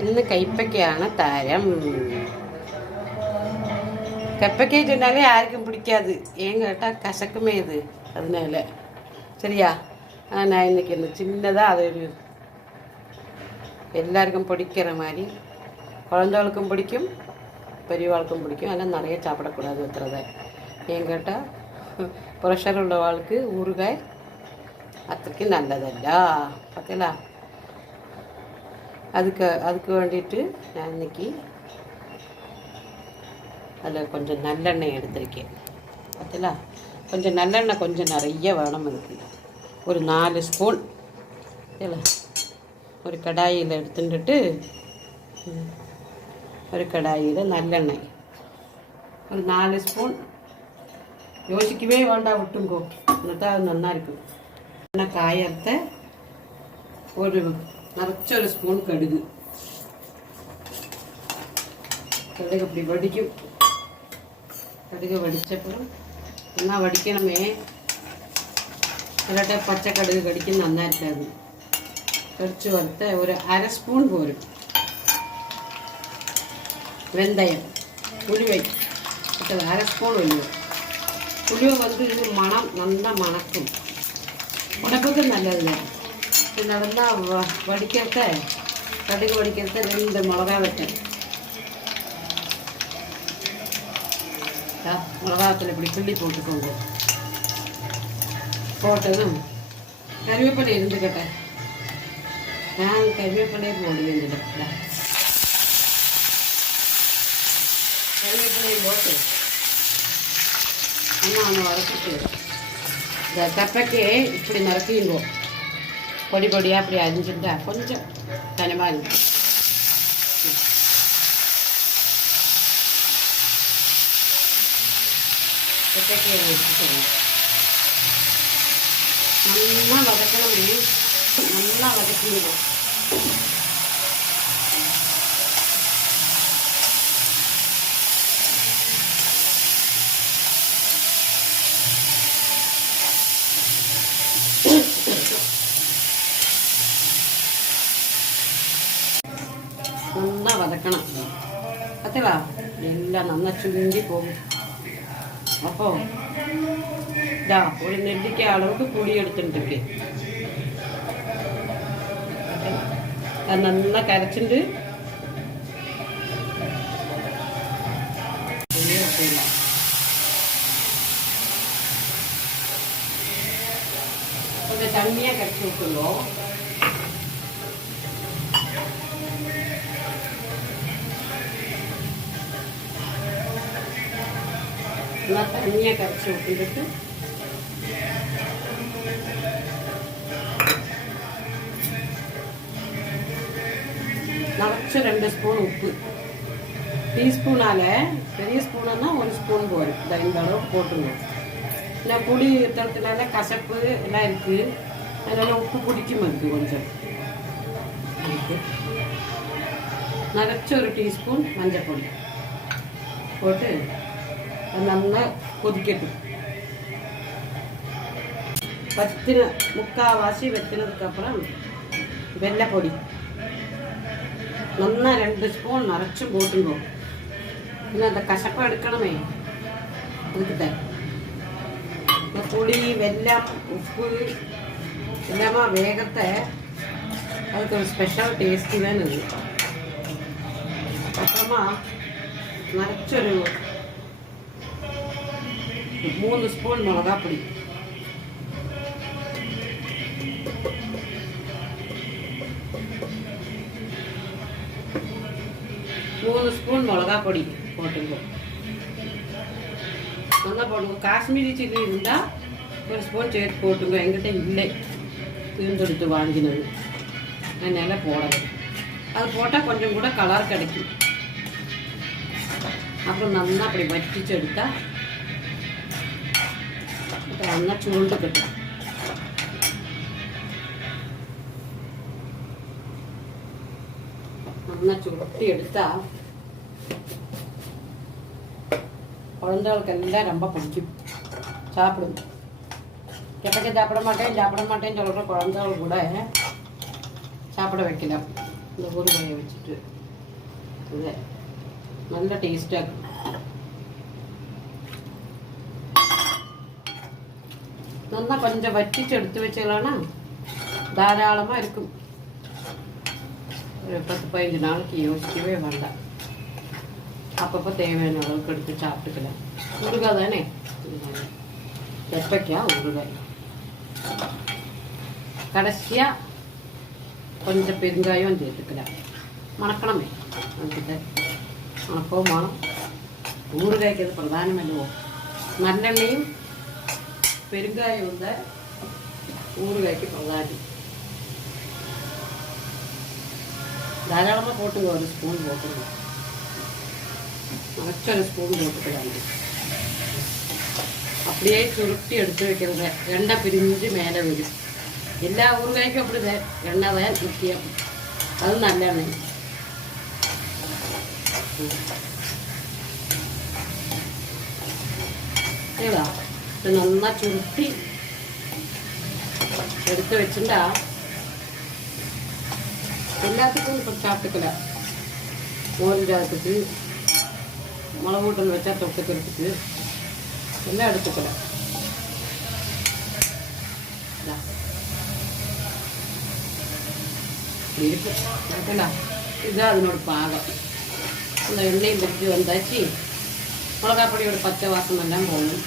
ഇന്ന് കൈപ്പക്കയാണ് താരം. കപ്പയ്ക്ക சொன்னாலே யாருக்கும் பிடிக்காது. ஏன் கேட்டால் கசக்குமே இது. அதனால சரியா. நான் இன்னைக்கு இந்த சின்னதாக அது ஒரு எல்லாருக்கும் பிடிக்கிற மாதிரி, குழந்தைகளுக்கும் பிடிக்கும், பெரியவாளுக்கும் பிடிக்கும். அதெல்லாம் நிறைய சாப்பிடக்கூடாது வைக்கிறத. ஏன் கேட்டால் ப்ரெஷர் உள்ளவாளுக்கு ஊறுகாய் அத்தைக்கு நல்லதல்ல. பார்த்தீங்களா? அதுக்கு வேண்டிட்டு நான் இன்னைக்கு அதில் கொஞ்சம் நல்லெண்ணெய் எடுத்திருக்கேன். பார்த்தீங்களா? கொஞ்சம் நல்லெண்ணெய் கொஞ்சம் நிறைய வேணும். அதுக்கு ஒரு 4 ஸ்பூன் இல்லை ஒரு கடாயில் எடுத்துட்டு, ஒரு கடாயில் நல்லெண்ணெய் ஒரு 4 ஸ்பூன். யோசிக்கவே வேண்டாம், விட்டுங்கோ. தான் அது நல்லா இருக்கும். எண்ணெய் காயத்தை ஒரு நிறச்சொரு ஸ்பூன் கடுகு இப்படி வடிக்கும். கடுகு வடித்தப்புறம் என்ன வடிக்கணுமே, இல்லாட்ட பச்சை கடுகு கடிக்க நல்லா இருக்காது. கடிச்சு வறுத்த ஒரு 1/2 ஸ்பூன் போரும் வெந்தயம், உலுவை 1/2 ஸ்பூன் உலுவை. உலுவை வந்து மனம் நல்லா மணக்கும், உடம்புக்கு நல்லது. நல்லா வடிக்கிறத, கடுகு வடிக்கிறத 2 மிளகா வெட்டேன். மிளகாத்தில் இப்படி கிள்ளி போட்டுக்கோங்க. போட்டதும் கருவேப்பிலை இருந்துக்கிட்டேன். நான் கருவேப்பிலையே போடுவேன். இதில் கருவேப்பிலையும் போட்டு இன்னும் வதக்கிட்டு இந்த கப்பைக்கு இப்படி நறுக்கிங்கோ. பொடி பொடியாக அப்படி அரிஞ்சுட்டா கொஞ்சம் கனமாக இருக்கும். கப்பைக்கு வச்சுக்கணும். நல்லா வதக்கணுமே, நல்லா வதக்கிடுவோம். நல்லா வதக்கணும். பார்த்தீங்களா? எல்லாம் நல்லா சுண்டி போகும். அப்போ ஒரு நெல்லிக்காய் அளவுக்கு புளி எடுத்துட்டு அது நல்லா கரைச்சிட்டு கொஞ்சம் தண்ணியாக கரைச்சி விட்டுருவோம். நல்லா தண்ணியாக கரைச்சி விட்டுட்டு நரைச்சி 2 ஸ்பூன் உப்பு. டீஸ்பூனால் பெரிய ஸ்பூனுன்னா 1 ஸ்பூன் போடும். இந்த அளவுக்கு போட்டுருங்க. இல்லை புளி தரத்துனால கசப்பு எல்லாம் இருக்குது, அதனால உப்பு பிடிக்கும். இருக்குது கொஞ்சம் இருக்கு. நரைச்சி 1 டீஸ்பூன் மஞ்சள் பொடி போட்டு நல்லா கொதிக்கட்டும். முக்கால்வாசி வெத்தினதுக்கப்புறம் வெள்ளைப்பொடி நல்லா 2 ஸ்பூன் நரைச்சி போட்டுங்கோ. இன்னும் அந்த கசப்பை எடுக்கணுமே, அதுக்கிட்ட இந்த புளி, வெல்லம், உப்பு எல்லாமே வேகத்தை அதுக்கு ஒரு ஸ்பெஷல் டேஸ்ட்டு வேணும். அப்புறமா நரைச்சொரு 3 ஸ்பூன் மிளகா பொடி, 3 ஸ்பூன் மிளகா பொடி போட்டுங்க. நல்லா போடுங்க. காஷ்மீரி சில்லி இருந்தால் 1 ஸ்பூன் சேர்த்து போட்டுங்க. எங்கிட்ட இல்லை, தீர்ந்தெடுத்து வாங்கினது, அதனால போடணும். அது போட்டால் கொஞ்சம் கூட கலர் கிடைக்கும். அப்புறம் நல்லா அப்படி வச்சிச்சு எடுத்தால் நல்லா சுருண்டுக்கட்டும். நல்லா சுருட்டி எடுத்தா குழந்தைகளுக்கு எல்லாம் ரொம்ப பிடிக்கும், சாப்பிடுங்க. கெட்டக்க சாப்பிட மாட்டேன்னு சொல்கிற குழந்தைகள் கூட சாப்பிட வைக்கலாம். இந்த ஊறுகாயை வச்சுட்டு இதை நல்ல டேஸ்டாக இருக்கும். நல்லா கொஞ்சம் வச்சிட்டு எடுத்து வச்சுக்கலாம்னா தாராளமாக இருக்கும். ஒரு 10-15 நாளைக்கு யோசிக்கவே வேண்டாம். அப்பப்போ தேவையான அளவுக்கு எடுத்து சாப்பிட்டுக்கலாம். ஊறுகாய் தானே, வெப்பைக்காய் ஊறுகாய். கடைசியாக கொஞ்சம் பெருங்காயம் சேர்த்துக்கலாம். மணக்கணமே அதுக்கிட்ட மணக்கவும் மனம். ஊறுகாய்க்கு அது பிரதானமல்லவோ. நல்லெண்ணையும் பெருங்காயம் வந்த ஊறுகாய்க்கு பிரதானம். தாராளமாக போட்டுங்க, ஒரு ஸ்பூன் போட்டுங்க. மற்றொரு ஸ்பூன் போட்டுக்கலாங்க. அப்படியே சுருட்டி எடுத்து வைக்கிறத எண்ணெய் பிரிஞ்சு மேலே வரும். எல்லா ஊறுகாய்க்கும் அப்படிதான், எண்ணெய் தான் முக்கியம். அது நல்லெண்ணெய். சரிங்களா? இது நல்லா சுருட்டி எடுத்து வச்சுட்டா எல்லாத்துக்கும் இப்போ சாப்பிட்டுக்கலாம். மோர் ஜாத்துக்கு, மிளகு ஊட்டல் வச்சா தொட்டுக்கிறதுக்கு எல்லாம் எடுத்துக்கலாம். இருக்கு ஓகேங்களா? இதுதான் அதனோட பாகம். இந்த எண்ணெய் பிரிஞ்சு வந்தாச்சு. மிளகாப்பொடியோட பச்சை வாசம் எல்லாம் போகணும்.